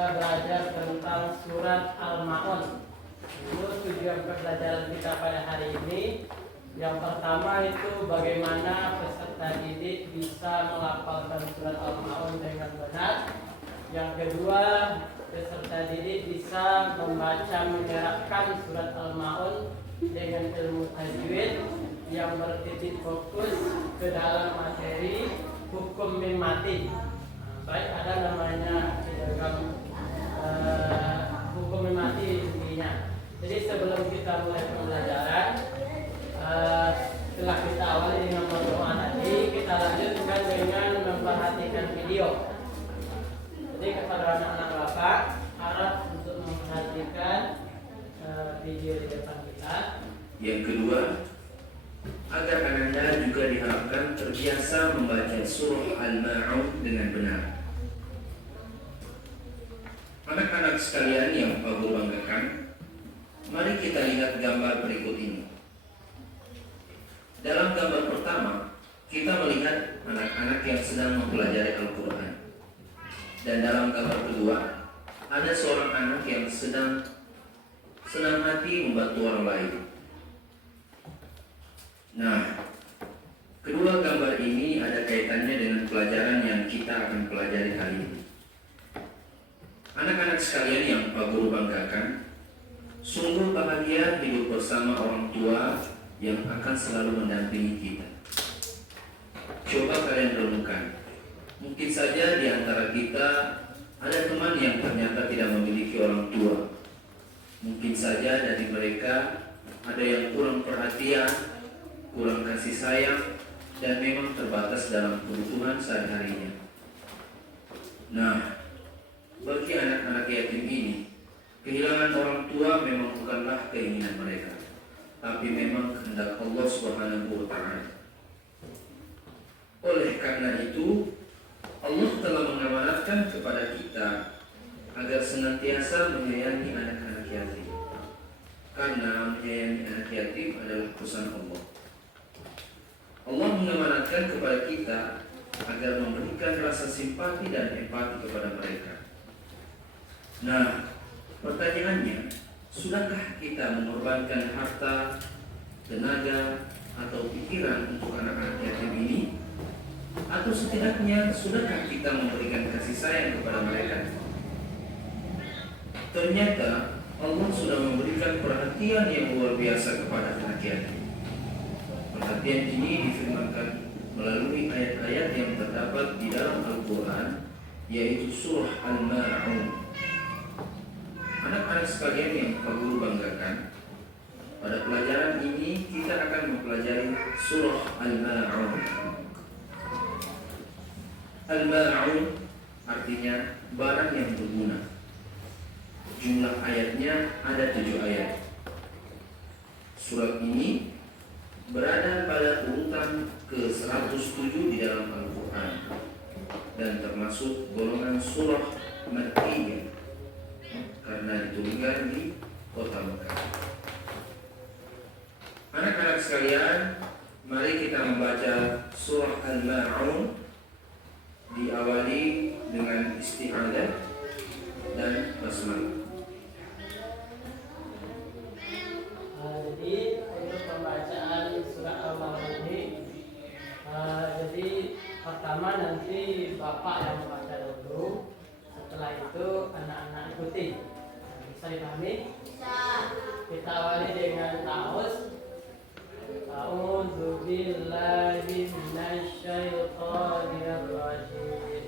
kita belajar tentang surat Al-Ma'un. Itu tujuan pembelajaran kita pada hari ini. Yang pertama itu bagaimana peserta didik bisa melafalkan surat Al-Ma'un dengan benar. Yang kedua, peserta didik bisa membaca menyerapkan surat Al-Ma'un dengan ilmu tajwid yang bertitik fokus ke dalam materi hukum mim mati. Baik, ada namanya di dalam hukum mim mati intinya. Jadi sebelum kita mulai pembelajaran, setelah kita awali dengan berdoa tadi, kita lanjutkan dengan memperhatikan video. Jadi kepada anak-anak Bapak, harap untuk memperhatikan video di depan kita. Yang kedua, agar Anda juga diharapkan terbiasa membaca surah Al-Ma'un dengan benar. Anak-anak sekalian yang Pak Guru banggakan, mari kita lihat gambar berikut ini. Dalam gambar pertama, kita melihat anak-anak yang sedang mempelajari Al-Quran. Dan dalam gambar kedua, ada seorang anak yang sedang senang hati membantu orang lain. Nah, kedua gambar ini ada kaitannya dengan pelajaran yang kita akan pelajari kali ini. Anak-anak sekalian yang Pak Guru banggakan, sungguh bahagia hidup bersama orang tua yang akan selalu mendampingi kita. Coba kalian renungkan, mungkin saja di antara kita ada teman yang ternyata tidak memiliki orang tua. Mungkin saja dari mereka ada yang kurang perhatian, kurang kasih sayang, dan memang terbatas dalam kebutuhan sehari-harinya. Nah, bagi anak-anak yatim ini, kehilangan orang tua memang bukanlah keinginan mereka, tapi memang kehendak Allah Subhanahu wa Ta'ala. Oleh karena itu, Allah telah mengamanatkan kepada kita agar senantiasa menyayangi anak-anak yatim, karena menyayangi anak yatim adalah urusan Allah. Allah mengamanatkan kepada kita agar memberikan rasa simpati dan empati kepada mereka. Nah, pertanyaannya, sudahkah kita mengorbankan harta, tenaga, atau pikiran untuk anak-anak yatim ini? Atau setidaknya, sudahkah kita memberikan kasih sayang kepada mereka? Ternyata, Allah sudah memberikan perhatian yang luar biasa kepada anak yatim. Perhatian ini difirmankan melalui ayat-ayat yang terdapat di dalam Al-Quran, yaitu surah Al-Ma'un. Anak-anak sekalian yang Pak Guru banggakan, pada pelajaran ini kita akan mempelajari surah Al-Ma'un. Al-Ma'un artinya barang yang berguna. Jumlah ayatnya ada 7 ayat. Surat ini berada pada urutan ke-107 di dalam Al-Quran dan termasuk golongan surah Makkiyah karena diturunkan di kota Mekah. Anak-anak sekalian, mari kita membaca surah Al-Ma'un, diawali dengan isti'adzah dan basmalah. Jadi untuk pembacaan surat Al-Ma'un ini, jadi pertama nanti Bapak yang membaca dulu, setelah itu anak-anak ikuti. Bisa dipahami? Bisa. Kita awali dengan ta'awuz. A'udzu billahi minasyaitonir rajim.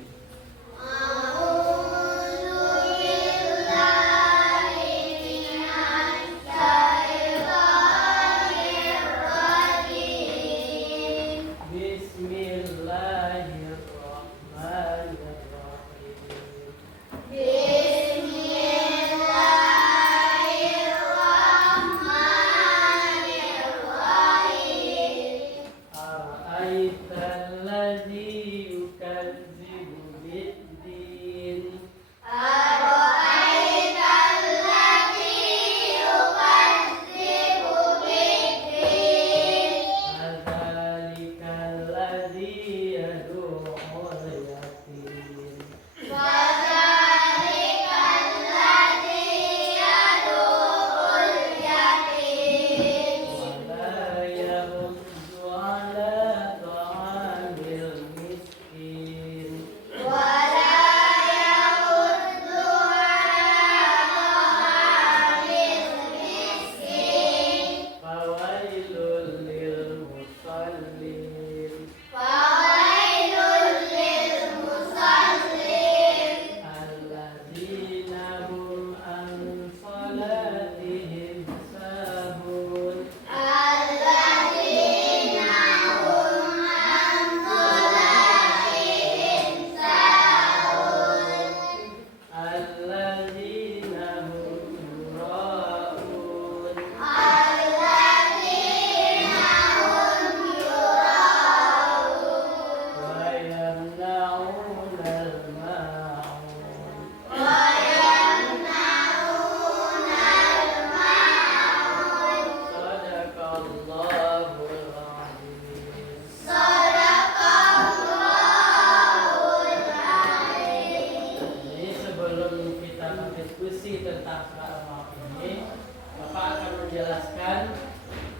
tentang surat Al-Mulk ini, Bapak akan menjelaskan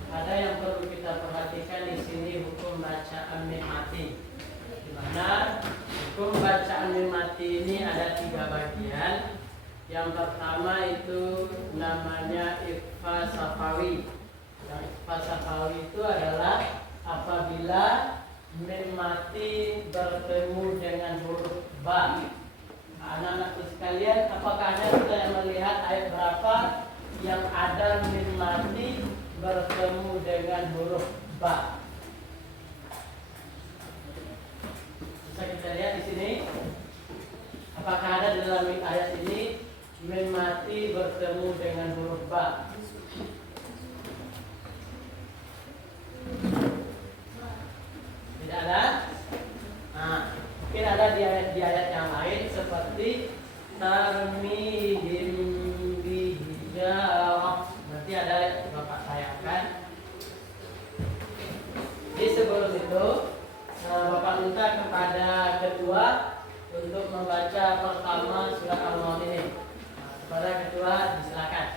ada yang perlu kita perhatikan di sini, hukum bacaan mim mati. Di mana hukum bacaan mim mati ini ada 3 bagian. Yang pertama itu namanya ikhfa safawi. Yang ikhfa safawi itu adalah apabila mim mati bertemu dengan huruf ba. Anak-anak sekalian, apakah Anda sudah melihat ayat berapa yang ada mim mati bertemu dengan huruf ba? Bisa kita lihat di sini. Apakah ada di dalam ayat ini mim mati bertemu dengan huruf ba? Tidak ada? Nah, mungkin ada di ayat yang lain seperti tarmihim bihijarah. Berarti ada Bapak sayangkan. Di sebelum itu Bapak minta kepada ketua untuk membaca pertama surat Al-Mulk ini. Kepada ketua disilakan.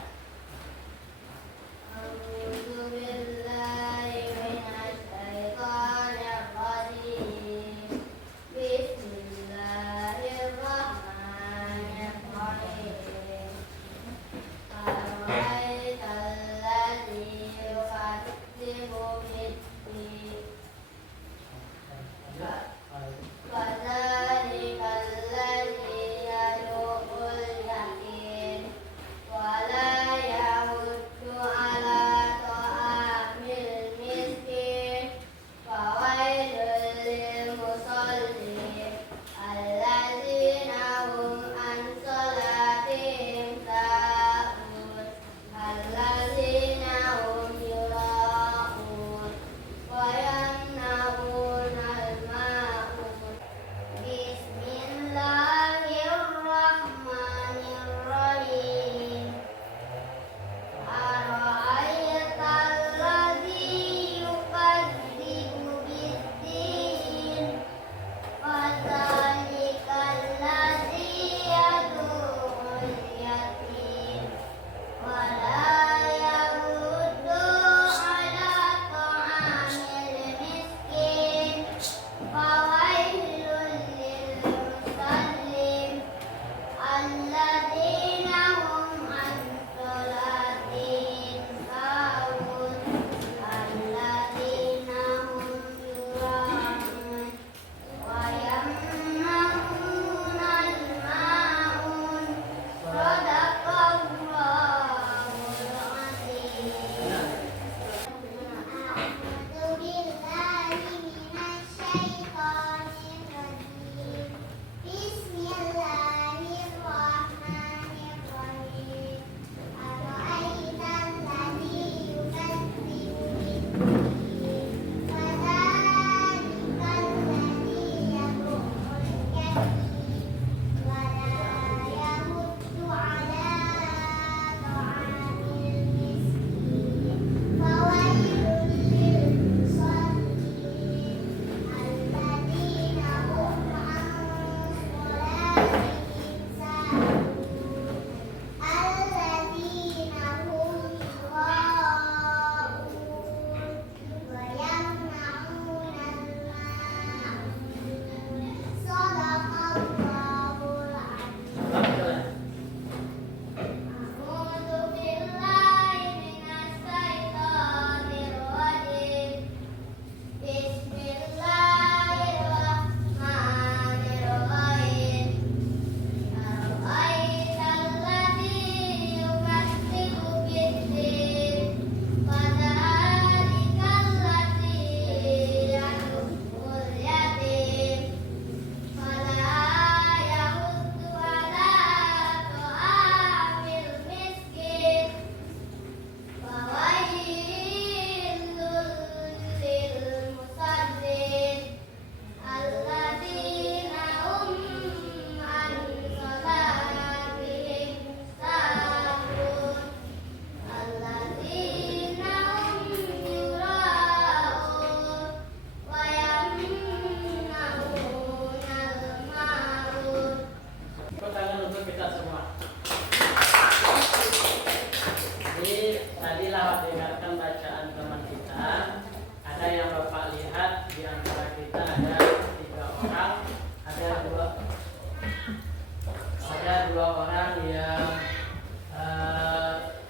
dua orang yang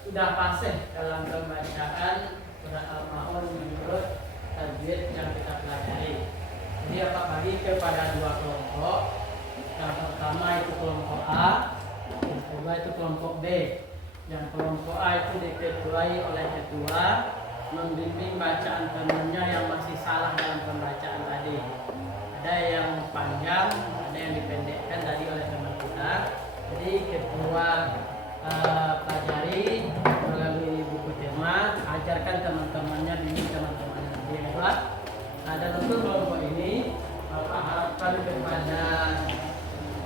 sudah fasih dalam pembacaan surat Al-Maun menurut tajwid yang kita pelajari. Jadi apa bagi kepada dua kelompok. Yang pertama itu kelompok A, yang kedua itu kelompok B. Yang kelompok A itu diketuai oleh ketua membimbing bacaan temannya yang masih salah dalam pembacaan tadi. Ada yang panjang, ada yang dipendekkan tadi oleh teman kita. Jadi ketua pelajari melalui buku tema, ajarkan teman-temannya, bimbing teman-temannya lebih hebat. Nah, dan untuk kelompok ini Bapak harapkan kepada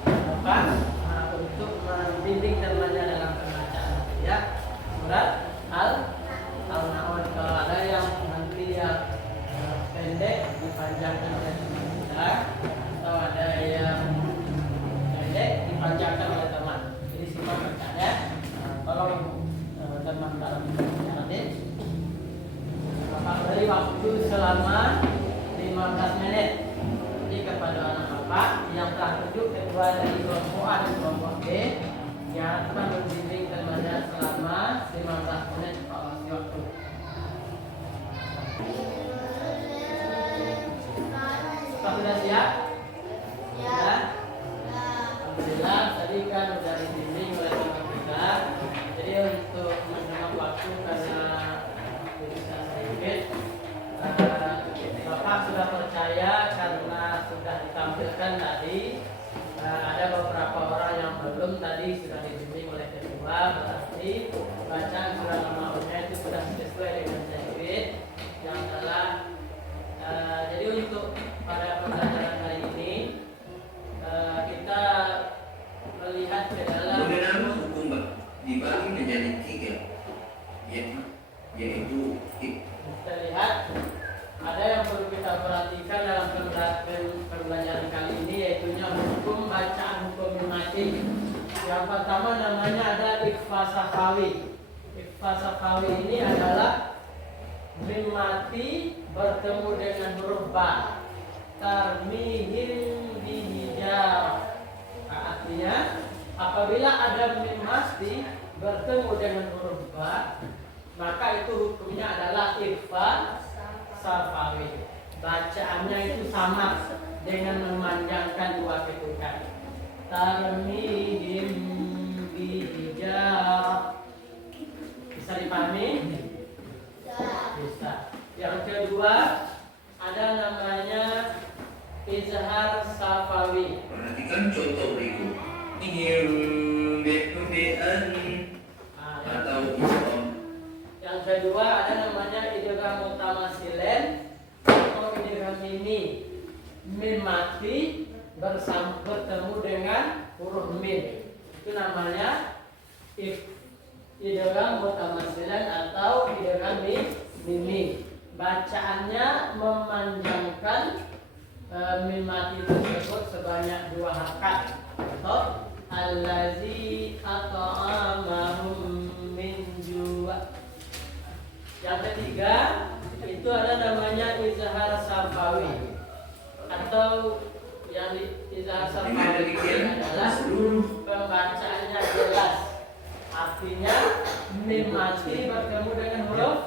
Bapak untuk membimbing temannya dalam pembacaan ya surat Al-Nahl. Kalau ada yang nanti yang pendek dipanjangkan oleh teman kita, atau ada yang pendek dipanjangkan oleh teman. Jadi simak bacanya. Tolong teman dalam pembacaan ini. Bapak beri waktu selama 15 menit. Jadi kepada anak Bapak yang telah tunjuk ketua dari kelompok A dan kelompok B, yang akan membimbing temannya selama 15 menit. Pak kasih waktu. Sudah siap? Ya. Alhamdulillah tadi kan sudah dibimbing oleh teman kita. Jadi untuk menghemat waktu karena bisa sedikit, Bapak sudah percaya karena sudah ditampilkan tadi. Ada beberapa orang yang belum tadi sudah dibimbing oleh ketua, berarti bacaan surat Al-Maunnya itu sudah sesuai dengan tajwid yang telah. Jadi untuk pada pembelajaran hari ini kita melihat ke dalam beberapa hukum dibagi menjadi 3, yaitu kita lihat ada yang perlu kita perhatikan dalam pembelajaran kali ini, yaitu hukum bacaan hukum mimati. Yang pertama namanya ada ikhfa safawi. Ikhfa safawi ini adalah mim mati bertemu dengan huruf ba, tarmihim bihijar. Artinya apabila ada mim mati bertemu dengan huruf ba, maka itu hukumnya adalah ikhfa safawi. Bacaannya itu sama dengan memanjangkan dua ketukan. Tarmihim bihijar. Bisa dipahami? Bisa. Yang kedua ada namanya izhar safawi. Perhatikan contoh berikut. Atau isom. Yang kedua ada namanya idgham mutamasilen atau idgham mimi. Mim mati bertemu dengan huruf mim. Itu namanya idgham mutamasilen atau idgham mimi. Bacaannya memanjangkan mim mati tersebut sebanyak 2 harakat. Atau allazi at'amahum min ju'. Yang ketiga itu ada namanya izhar safawi, atau yang izhar safawi adalah pembacaannya jelas. Artinya mim mati bertemu dengan huruf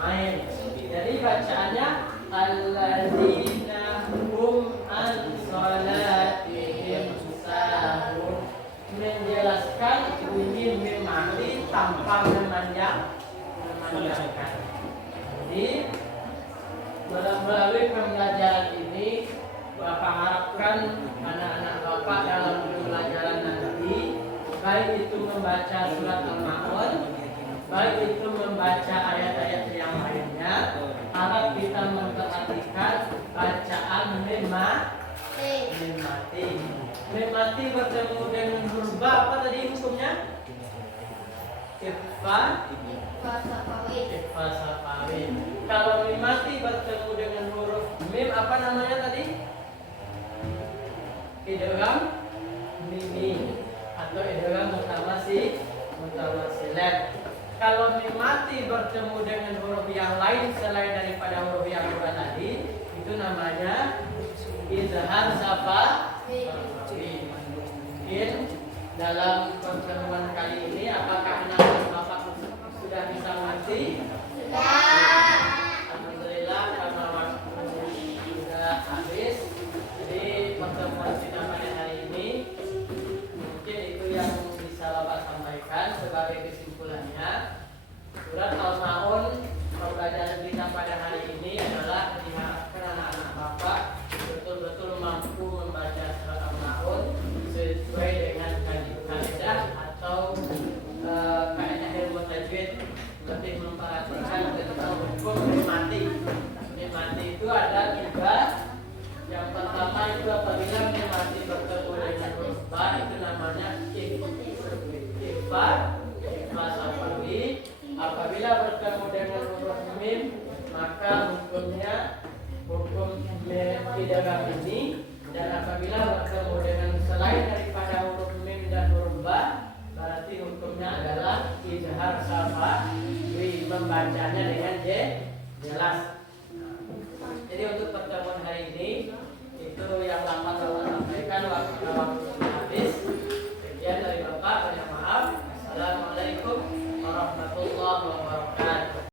ain. Jadi bacaannya alladzina hum an salatihim sahun, menjelaskan bunyi mim mati tanpa memanjangkan. Jadi melalui pembelajaran ini Bapak harapkan anak-anak Bapak dalam pembelajaran nanti, baik itu membaca surat Al-Maun, baik itu membaca ayat-ayat yang lainnya, harap kita memperhatikan bacaan mim mati. Mim mati bertemu dengan huruf ba, apa tadi hukumnya? Ikhfa safawi. Kalau mim mati bertemu dengan huruf mim, apa namanya tadi? Idgham mimi atau idgham mutamasilat. Kalau mim mati bertemu dengan huruf yang lain selain daripada huruf yang dua tadi, itu namanya izhar safawi. mungkin dalam pertemuan kali ini apakah anak bapak sudah bisa mengerti? Alhamdulillah karena waktu sudah habis. Jadi pertemuan kita pada hari ini mungkin itu yang bisa bapak sampaikan sebagai kesimpulannya. Surat Al-Maun pembelajaran kita pada hari ini adalah diharapkan anak-anak bapak betul-betul mampu membaca surat Al-Maun sesuai dengan kaidah atau kaidah ilmu tajwid, lebih memperhatikan tentang hukum nikmati. Nikmati itu ada tiga. Yang pertama itu apabila nikmati bertemu dengan huruf ba itu namanya ikhfa safawi. Apabila bertemu dengan huruf mim maka hukumnya hukum idgham ini, dan apabila bertemu dengan selain daripada huruf mim dan huruf ba berarti hukumnya adalah izhar safawi, membacanya dengan jelas. Jadi untuk pertemuan hari ini itu yang dapat Bapak sampaikan, waktu habis. Sekian dari Bapak, banyak maaf. Assalamualaikum warahmatullahi wabarakatuh.